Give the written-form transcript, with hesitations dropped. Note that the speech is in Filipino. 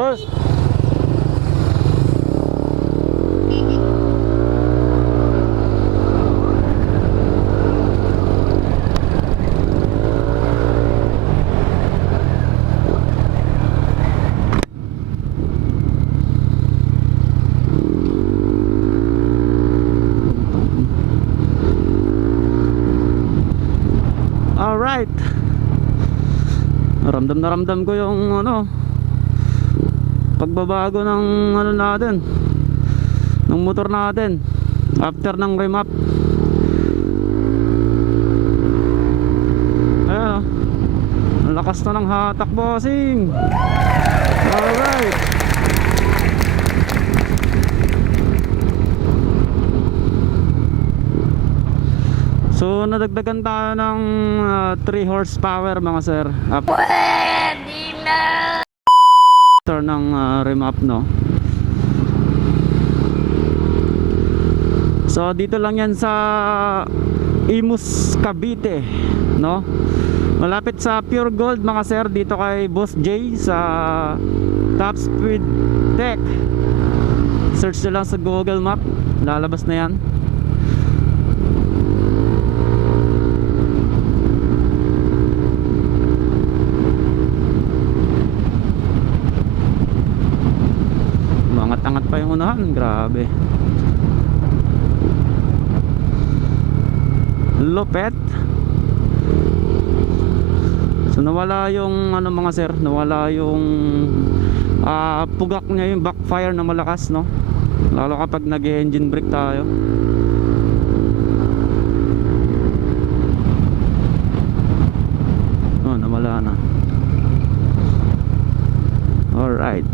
Boss. Alright. Ramdam na ramdam ko yung pagbabago ng natin, ng motor natin after ng remap. Ayan, ang lakas na ng hatak, bossing. Alright. So nadagdagan tayo ng 3 horsepower mga sir after ng remap, no. So dito lang yan sa Imus, Cavite, no. Malapit sa Pure Gold mga sir, dito kay Boss J sa Top Speed Tech. Search nyo lang sa Google Map, lalabas na yan. Angat pa yung unahan, grabe. Lupet. So nawala yung mga sir, nawala yung pugak niya, yung backfire na malakas, no. Lalo kapag nag-engine brake tayo. Oh, nawala na. Alright.